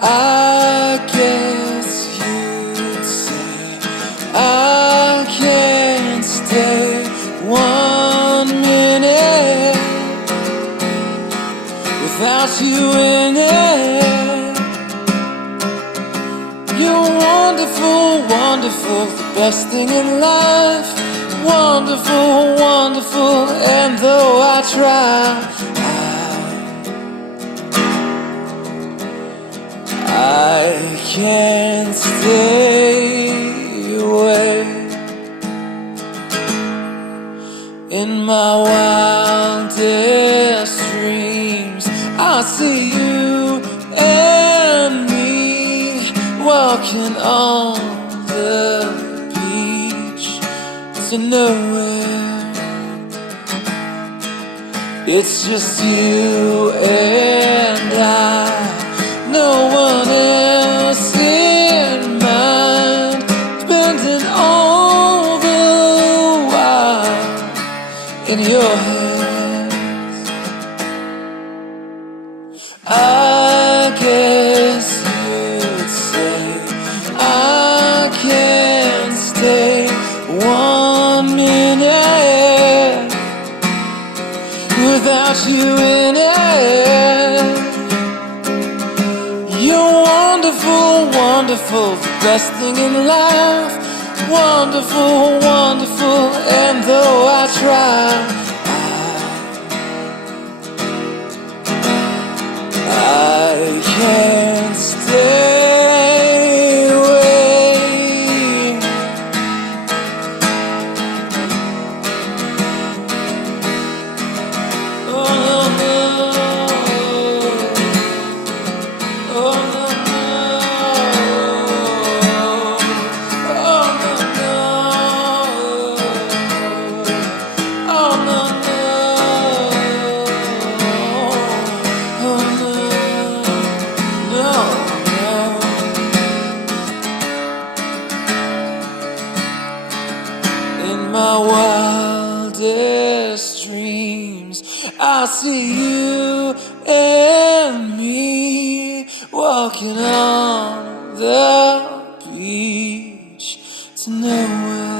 I guess you'd say I can't stay 1 minute without you in it. You're wonderful, wonderful, the best thing in life. Wonderful, wonderful, and though I try, I can't stay away. In my wildest dreams, I see you and me walking on the beach to nowhere. It's just you and I, no one else in mind, spending all the while in your hands. I guess you'd say I can't stay 1 minute without you in it. You're wonderful, wonderful, the best thing in life. Wonderful, wonderful, and though I try, I can't stay away. Oh no, oh no, in my wildest dreams, I see you and me walking on the beach to nowhere.